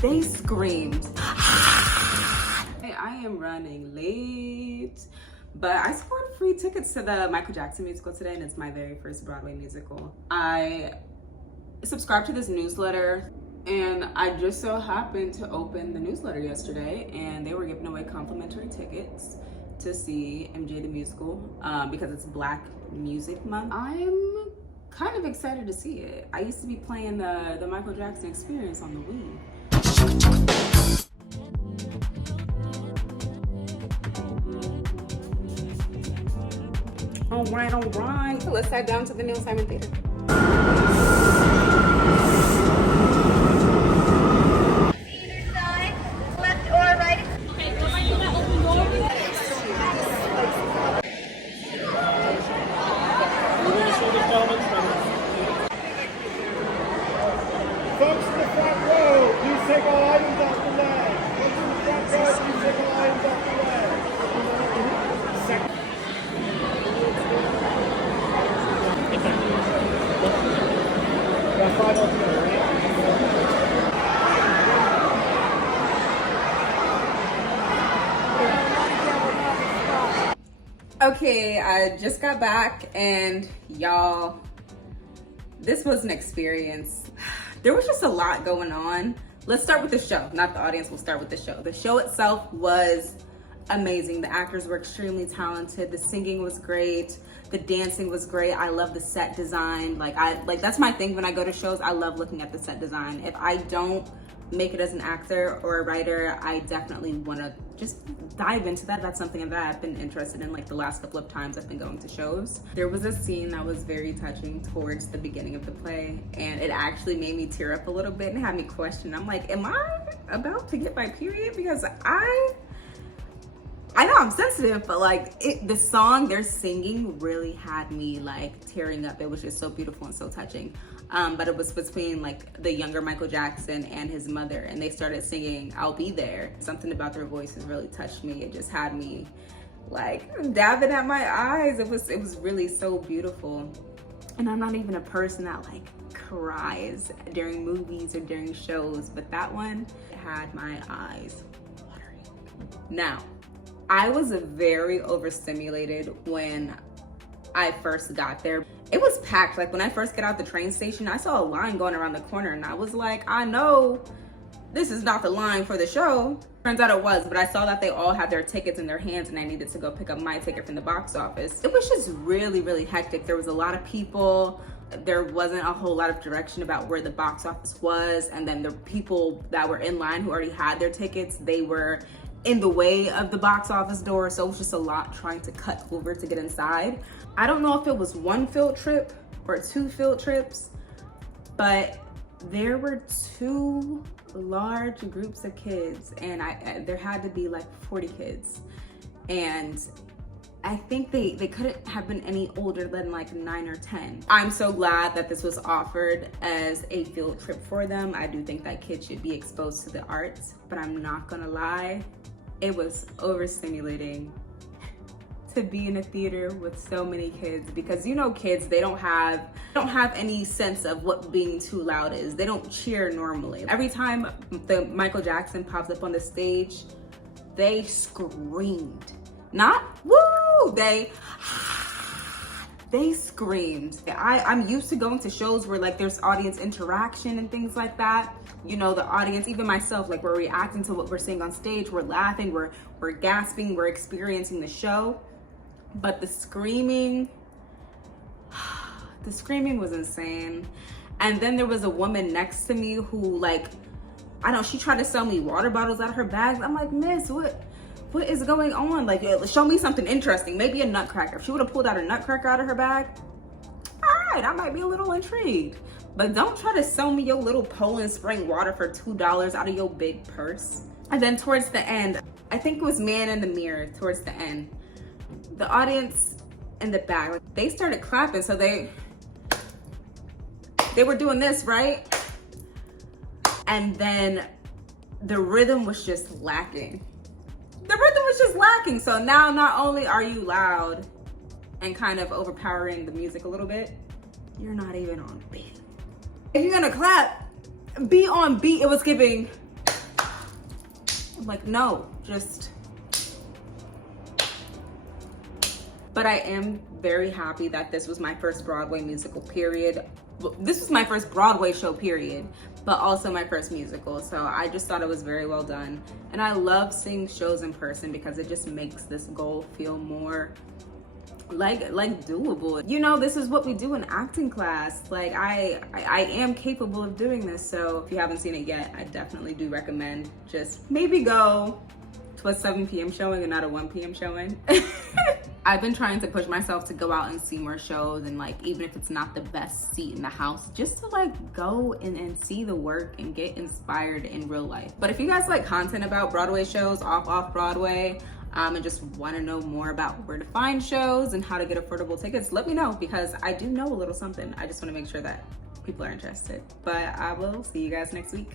They screamed. I am running late, but I scored free tickets to the Michael Jackson musical today, and it's my very first Broadway musical. I subscribed to this newsletter, and I just so happened to open the newsletter yesterday, and they were giving away complimentary tickets to see MJ the musical because it's Black Music Month. I'm kind of excited to see it. I used to be playing the Michael Jackson Experience on the Wii. All right. So let's head down to the Neil Simon Theater. Either side, left or right. Okay, so I need that open door. We're going to show the elements from folks in the front row, please take all items off the leg. Folks in the front row, please take all items off the leg. Second. Got 5 altogether, right? Okay, I just got back, and y'all, this was an experience. There was just a lot going on. Let's start with the show. Not the audience, we'll start with the show. The show itself was amazing. The actors were extremely talented. The singing was great. The dancing was great. I love the set design. Like that's my thing when I go to shows. I love looking at the set design. If I don't make it as an actor or a writer, I definitely want to just dive into that. That's something that I've been interested in, like the last couple of times I've been going to shows. There was a scene that was very touching towards the beginning of the play, and it actually made me tear up a little bit and had me question. I'm like, am I about to get my period? Because I know I'm sensitive, but like the song they're singing really had me like tearing up. It was just so beautiful and so touching. But it was between like the younger Michael Jackson and his mother, and they started singing "I'll Be There." Something about their voices really touched me. It just had me like dabbing at my eyes. It was really so beautiful. And I'm not even a person that like cries during movies or during shows, but that one had my eyes watering. Now, I was very overstimulated when I first got there. It was packed. Like when I first got out the train station, I saw a line going around the corner, and I was like, I know this is not the line for the show. Turns out it was, but I saw that they all had their tickets in their hands, and I needed to go pick up my ticket from the box office. It was just really, really hectic. There was a lot of people. There wasn't a whole lot of direction about where the box office was, and then the people that were in line who already had their tickets, they were in the way of the box office door, so it was just a lot trying to cut over to get inside. I don't know if it was one field trip or 2 field trips, but there were 2 large groups of kids, and there had to be like 40 kids, and I think they couldn't have been any older than like 9 or 10. I'm so glad that this was offered as a field trip for them. I do think that kids should be exposed to the arts, but I'm not gonna lie, it was overstimulating to be in a theater with so many kids, because you know kids, they don't have any sense of what being too loud is. They don't cheer normally. Every time the Michael Jackson pops up on the stage, they screamed. Not woo, they screamed. I'm used to going to shows where like there's audience interaction and things like that. You know, the audience, even myself, like we're reacting to what we're seeing on stage, we're laughing, we're gasping, we're experiencing the show. But the screaming was insane. And then there was a woman next to me who like, I don't know, she tried to sell me water bottles out of her bag. I'm like, miss, what is going on? Like, show me something interesting, maybe a nutcracker. If she would have pulled out a nutcracker out of her bag, all right, I might be a little intrigued. But don't try to sell me your little Poland Spring water for $2 out of your big purse. And then towards the end, I think it was Man in the Mirror, towards the end, the audience in the back, like, they started clapping. So they were doing this, right? And then the rhythm was just lacking. So now not only are you loud and kind of overpowering the music a little bit, you're not even on beat. If you're gonna clap, be on beat. It was giving I'm like, no, just. But I am very happy that this was my first Broadway musical, period. This was my first Broadway show, period, but also my first musical. So I just thought it was very well done. And I love seeing shows in person because it just makes this goal feel more like doable. You know, this is what we do in acting class. Like I am capable of doing this. So if you haven't seen it yet, I definitely do recommend just maybe go to a 7 p.m. showing and not a 1 p.m. showing. I've been trying to push myself to go out and see more shows, and like, even if it's not the best seat in the house, just to like go and see the work and get inspired in real life. But if you guys like content about Broadway shows, off Broadway, and just want to know more about where to find shows and how to get affordable tickets, let me know, because I do know a little something. I just want to make sure that people are interested. But I will see you guys next week.